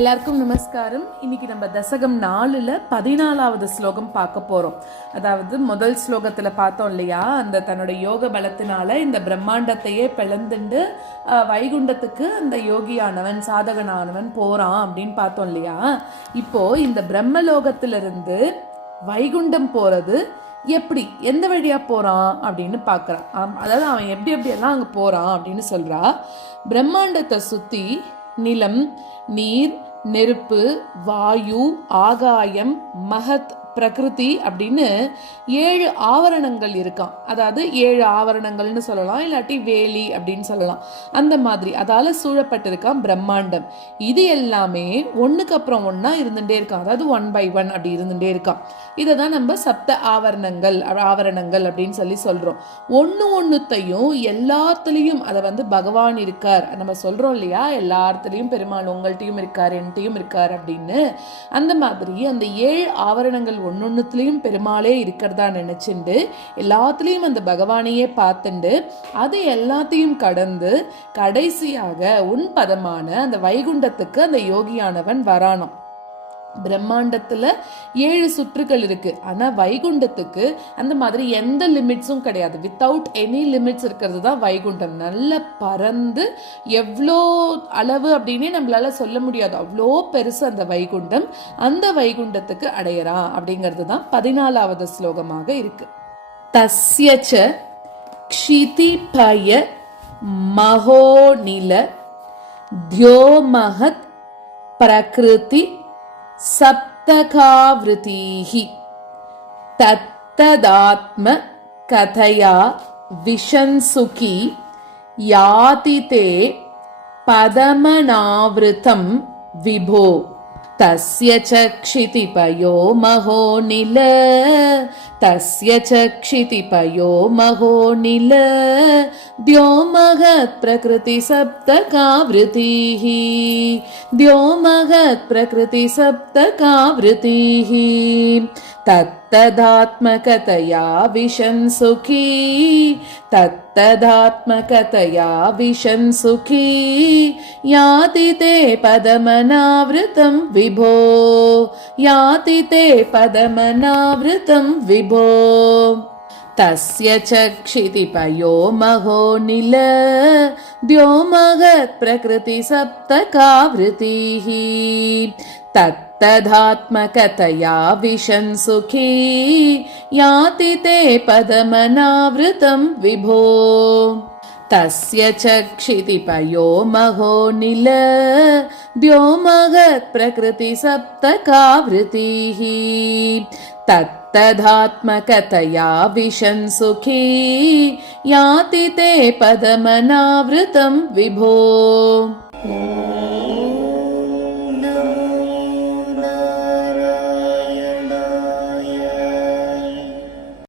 எல்லாருக்கும் நமஸ்காரம். இன்னைக்கு நம்ம தசகம் 4ல் 14வது ஸ்லோகம் பார்க்க போறோம். அதாவது முதல் ஸ்லோகத்துல பார்த்தோம் இல்லையா, அந்த தன்னோட யோக பலத்தினால இந்த பிரம்மாண்டத்தையே பிளந்துண்டு வைகுண்டத்துக்கு அந்த யோகியானவன் சாதகனானவன் போறான் அப்படின்னு பார்த்தோம் இல்லையா. இப்போ இந்த பிரம்மலோகத்திலிருந்து வைகுண்டம் போறது எப்படி, எந்த வழியா போறான் அப்படின்னு பார்க்கறான். அதாவது அவன் எப்படி எப்படியெல்லாம் அங்க போறான் அப்படின்னு சொல்றா. பிரம்மாண்டத்தை சுத்தி நிலம், நீர், நெருப்பு, வாயு, ஆகாயம், மகத், பிரகிருதி அப்படின்னு 7 ஆவரணங்கள் இருக்கான். அதாவது 7 ஆவரணங்கள்னு சொல்லலாம், இல்லாட்டி வேலி அப்படின்னு சொல்லலாம். அந்த மாதிரி அதால சூழப்பட்டிருக்கான் பிரம்மாண்டம். இது எல்லாமே ஒன்றுக்கு அப்புறம் ஒன்றா இருந்துகிட்டே இருக்கான். அதாவது 1 by 1 அப்படி இருந்துகிட்டே இருக்கான். இதை தான் நம்ம சப்த ஆவரணங்கள் அப்படின்னு சொல்லி சொல்கிறோம். ஒன்றுத்தையும் எல்லாத்துலேயும் அதை பகவான் இருக்கார் நம்ம சொல்கிறோம் இல்லையா. எல்லாத்துலேயும் பெருமாள் உங்கள்கிட்டையும் இருக்கார், என்கிட்டையும் இருக்கார் அப்படின்னு. அந்த மாதிரி அந்த 7 ஆவரணங்கள் ஒன்னொன்னுத்திலையும் பெருமாளே இருக்கிறதா நினைச்சுண்டு எல்லாத்துலேயும் அந்த பகவானையே பார்த்துண்டு அது எல்லாத்தையும் கடந்து கடைசியாக உன்பதமான அந்த வைகுண்டத்துக்கு அந்த யோகியானவன் வரானாம். பிரம்மாண்டத்துல 7 சுற்றுகள் இருக்கு. ஆனா வைகுண்டத்துக்கு அந்த மாதிரி எந்த லிமிட்ஸும் கிடையாது. வித்தவுட் எனி லிமிட்ஸ் இருக்கிறது தான் வைகுண்டம். நல்ல பறந்து எவ்வளோ அளவு அப்படின்னே நம்மளால சொல்ல முடியாது, அவ்வளோ பெருசு அந்த வைகுண்டம். அந்த வைகுண்டத்துக்கு அடையறான் அப்படிங்கிறது தான் 14வது ஸ்லோகமாக இருக்கு. தஸ்யச்ச க்ஷிதிபய மகோநில த்யோமஹத் பிரகிருதி சப்தகாவ்ருதிஹி தத்ததாத்ம கதயா விஷன்சுகி யாதி தே பதமனாவ்ருதம் விபோ. தஸ்ய சக்ஷிதிபயோ மகோநில தஸ்ய சக்ஷிதிபயோ மகோநில த்யோமஹத் பிரகிருதி சப்தகாவ்ருதிஹி த்யோமஹத் பிரகிருதி சப்தகாவ்ருதிஹி தத்ததாத்மகதயா விஷன்சுகி தத்ததாத்மகதயா விஷன்சுகி யாதி தே பதமனாவ்ருதம் விபோ யாதி தே பதமனாவ்ருதம் விபோ. தஸ்ய சக்ஷிதிபயோ மகோநில த்யோமஹத் பிரகிருதி சப்தகாவ்ருதிஹி தத்ததாத்மகதயா விஷன்சுகி யாதி தே பதமனாவ்ருதம் விபோ. தஸ்ய சக்ஷிதிபயோ மகோநில த்யோமஹத் பிரகிருதி சப்தகாவ்ருதிஹி தத்ததாத்மகதயா விஷன்சுகி யாதி தே பதமனாவ்ருதம் விபோ.